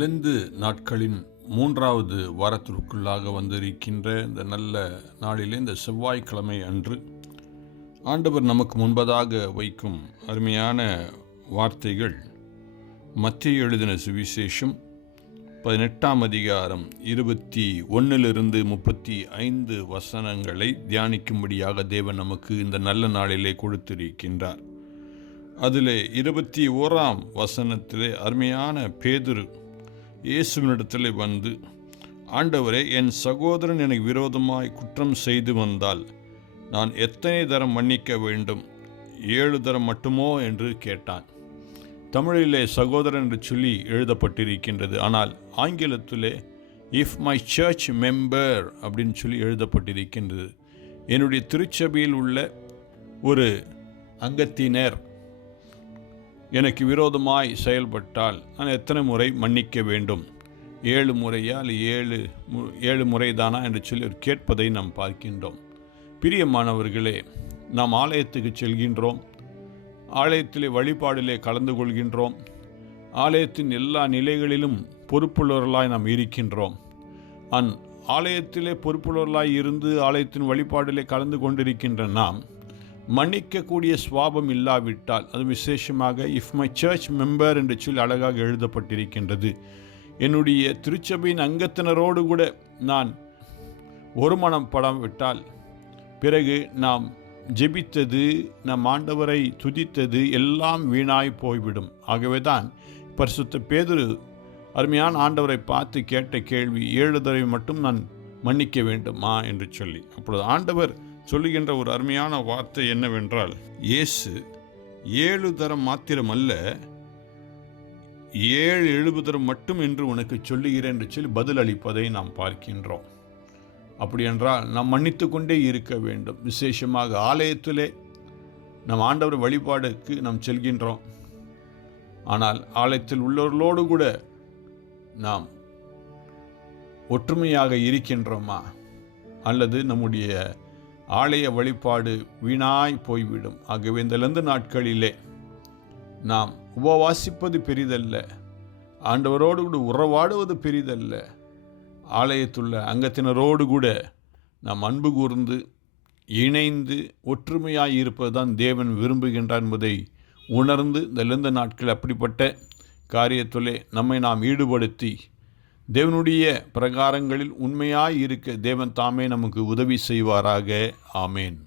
Lent நாட்களின் மூன்றாவது வாரத்திற்குள்ளாக வந்திருக்கின்ற இந்த நல்ல நாளிலே, இந்த செவ்வாய்க்கிழமை அன்று ஆண்டவர் நமக்கு முன்பதாக வைக்கும் அருமையான வார்த்தைகள் மத்தேயு எழுதின சுவிசேஷம் 18ஆம் அதிகாரம் 21 35 வசனங்களை தியானிக்கும்படியாக தேவன் நமக்கு இந்த நல்ல நாளிலே கொடுத்திருக்கின்றார். அதிலே 21ஆம் வசனத்திலே அருமையான பேதுரு இயேசுவினிடத்தில் வந்து, ஆண்டவரே, என் சகோதரன் எனக்கு விரோதமாய் குற்றம் செய்து வந்தால் நான் எத்தனை தரம் மன்னிக்க வேண்டும்? 7 தரம் மட்டுமோ என்று கேட்டான். தமிழிலே சகோதரன் என்று சொல்லி எழுதப்பட்டிருக்கின்றது. ஆனால் ஆங்கிலத்திலே இஃப் மை சர்ச் மெம்பர் அப்படின்னு சொல்லி எழுதப்பட்டிருக்கின்றது. என்னுடைய திருச்சபையில் உள்ள ஒரு அங்கத்தினர் எனக்கு விரோதமாய் செயல்பட்டால் நான் எத்தனை முறை மன்னிக்க வேண்டும்? 7 முறையா இல்லை 7 முறைதானா என்று சொல்லி கேட்பதை நாம் பார்க்கின்றோம். பிரியமானவர்களே, நாம் ஆலயத்துக்கு செல்கின்றோம், ஆலயத்திலே வழிபாடிலே கலந்து கொள்கின்றோம், ஆலயத்தின் எல்லா நிலைகளிலும் பொறுப்புள்ளவர்களாய் நாம் இருக்கின்றோம். ஆலயத்திலே பொறுப்புள்ளவர்களாய் இருந்து ஆலயத்தின் வழிபாடிலே கலந்து கொண்டிருக்கின்ற நாம் மன்னிக்கக்கூடிய சுவாபம் இல்லாவிட்டால், அது விசேஷமாக இஃப் மை சர்ச் மெம்பர் என்று சொல்லி அழகாக எழுதப்பட்டிருக்கின்றது. என்னுடைய திருச்சபையின் அங்கத்தினரோடு கூட நான் ஒரு மனம் படாவிட்டால், பிறகு நாம் ஜெபித்தது, நம் ஆண்டவரை துதித்தது எல்லாம் வீணாய் போய்விடும். ஆகவே தான் பரிசுத்த பேதுரு அருமையான ஆண்டவரை பார்த்து கேட்ட கேள்வி, 7 தடவை மட்டும் நான் மன்னிக்க வேண்டுமா என்று சொல்லி. அப்பொழுது ஆண்டவர் சொல்லுகின்ற ஒரு அருமையான வார்த்தை என்னவென்றால், இயேசு 7 தரம் மாத்திரமல்ல, 7 தரம் மட்டும் என்று உனக்கு சொல்லுகிறேன் என்று சொல்லி பதில் அளிப்பதை நாம் பார்க்கின்றோம். அப்படி என்றால் நாம் மன்னித்து கொண்டே இருக்க வேண்டும். விசேஷமாக ஆலயத்திலே நம் ஆண்டவர் வழிபாடுக்கு நாம் செல்கின்றோம். ஆனால் ஆலயத்தில் உள்ளவர்களோடு கூட நாம் ஒற்றுமையாக இருக்கின்றோமா? அல்லது நம்முடைய ஆலய வழிபாடு வீணாய் போய்விடும். ஆகவே இந்த லெந்து நாட்களிலே நாம் உபவாசிப்பது பெரிதல்ல, ஆண்டவரோடு கூட உறவாடுவது பெரிதல்ல, ஆலயத்துள்ள அங்கத்தினரோடு கூட நாம் அன்பு கூர்ந்து இணைந்து ஒற்றுமையாய் இருப்பது தான் தேவன் விரும்புகின்றார் என்பதை உணர்ந்து இந்த லெந்து நாட்கள் அப்படிப்பட்ட காரியத்திலே நம்மை நாம் ஈடுபடுத்தி தேவனுடைய பிரகாரங்களில் உண்மையாய் இருக்க தேவன் தாமே நமக்கு உதவி செய்வாராக. ஆமேன்.